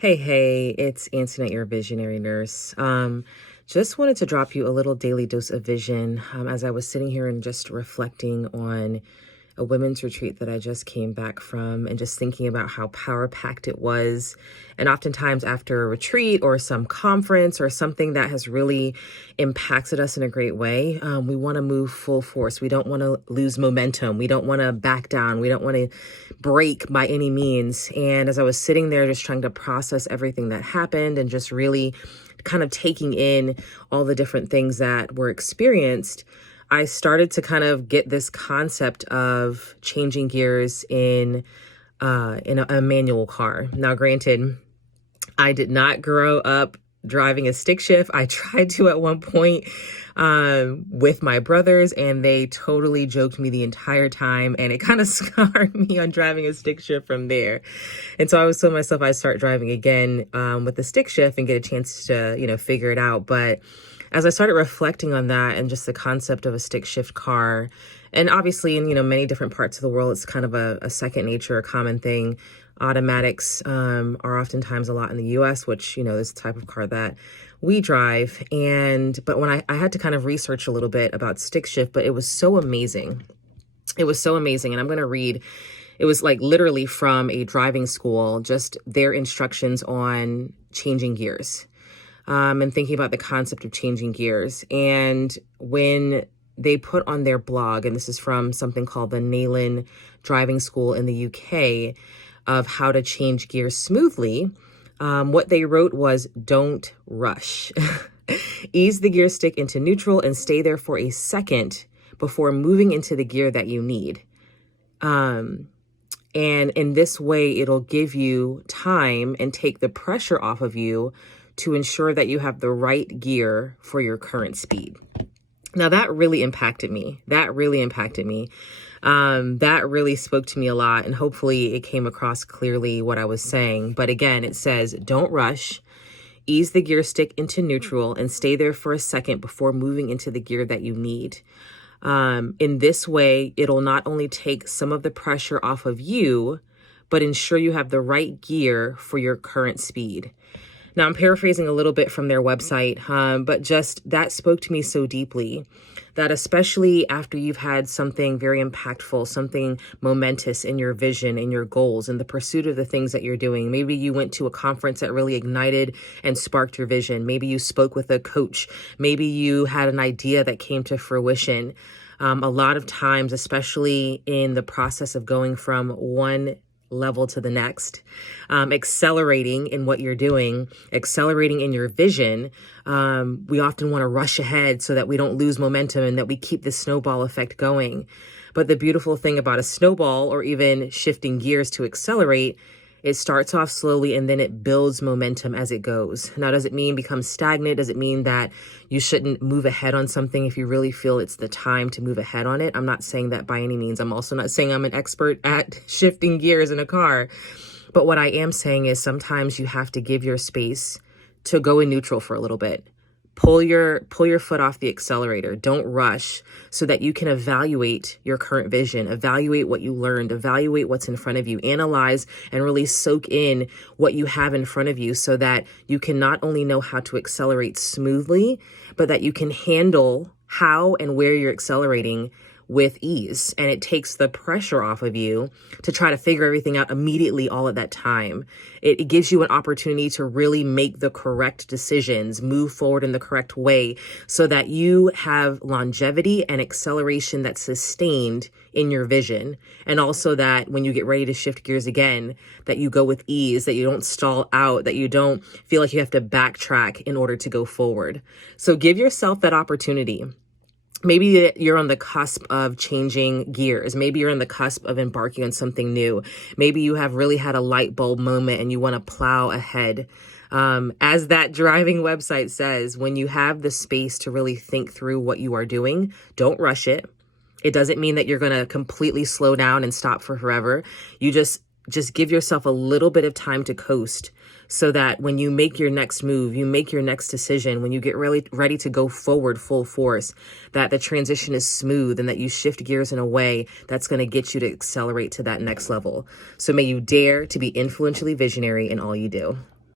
Hey, it's Antoinette, your visionary nurse. Just wanted to drop you a little daily dose of vision as I was sitting here and just reflecting on a women's retreat that I just came back from and just thinking about how power packed it was. And oftentimes after a retreat or some conference or something that has really impacted us in a great way, we want to move full force. We don't want to lose momentum. We don't want to back down. We don't want to break by any means. And as I was sitting there just trying to process everything that happened and just really kind of taking in all the different things that were experienced, I started to kind of get this concept of changing gears in a manual car. Now, granted, I did not grow up driving a stick shift. I tried to at one point with my brothers, and they totally joked me the entire time, and it kind of scarred me on driving a stick shift from there. And so I was telling myself I'd start driving again with the stick shift and get a chance to, figure it out. But as I started reflecting on that and just the concept of a stick shift car, and obviously in, many different parts of the world, it's kind of a second nature, a common thing. Automatics are oftentimes a lot in the US, which, is the type of car that we drive. But when I had to kind of research a little bit about stick shift, but it was so amazing. It was so amazing. And I'm going to read, it was like literally from a driving school, just their instructions on changing gears. And thinking about the concept of changing gears. And when they put on their blog, and this is from something called the Neyland Driving School in the UK, of how to change gears smoothly, what they wrote was, don't rush. Ease the gear stick into neutral and stay there for a second before moving into the gear that you need. And in this way, it'll give you time and take the pressure off of you to ensure that you have the right gear for your current speed. Now, that really impacted me. That really spoke to me a lot, and hopefully it came across clearly what I was saying. But again, it says, don't rush, ease the gear stick into neutral, and stay there for a second before moving into the gear that you need. In this way, it'll not only take some of the pressure off of you, but ensure you have the right gear for your current speed. Now, I'm paraphrasing a little bit from their website, but just that spoke to me so deeply that especially after you've had something very impactful, something momentous in your vision, in your goals, in the pursuit of the things that you're doing. Maybe you went to a conference that really ignited and sparked your vision. Maybe you spoke with a coach. Maybe you had an idea that came to fruition. A lot of times, especially in the process of going from one level to the next, accelerating in what you're doing, accelerating in your vision. We often want to rush ahead so that we don't lose momentum and that we keep the snowball effect going. But the beautiful thing about a snowball, or even shifting gears to accelerate, it starts off slowly and then it builds momentum as it goes. Now, does it mean become stagnant? Does it mean that you shouldn't move ahead on something if you really feel it's the time to move ahead on it? I'm not saying that by any means. I'm also not saying I'm an expert at shifting gears in a car. But what I am saying is sometimes you have to give your space to go in neutral for a little bit. Pull your foot off the accelerator. Don't rush so that you can evaluate your current vision, evaluate what you learned, evaluate what's in front of you, analyze and really soak in what you have in front of you so that you can not only know how to accelerate smoothly, but that you can handle how and where you're accelerating with ease. And it takes the pressure off of you to try to figure everything out immediately all at that time. It gives you an opportunity to really make the correct decisions, move forward in the correct way so that you have longevity and acceleration that's sustained in your vision. And also that when you get ready to shift gears again, that you go with ease, that you don't stall out, that you don't feel like you have to backtrack in order to go forward. So give yourself that opportunity. Maybe you're on the cusp of changing gears. Maybe you're on the cusp of embarking on something new. Maybe you have really had a light bulb moment and you want to plow ahead. As that driving website says, when you have the space to really think through what you are doing, don't rush it. It doesn't mean that you're going to completely slow down and stop for forever. You just give yourself a little bit of time to coast so that when you make your next move, you make your next decision, when you get really ready to go forward full force, that the transition is smooth and that you shift gears in a way that's going to get you to accelerate to that next level. So may you dare to be influentially visionary in all you do.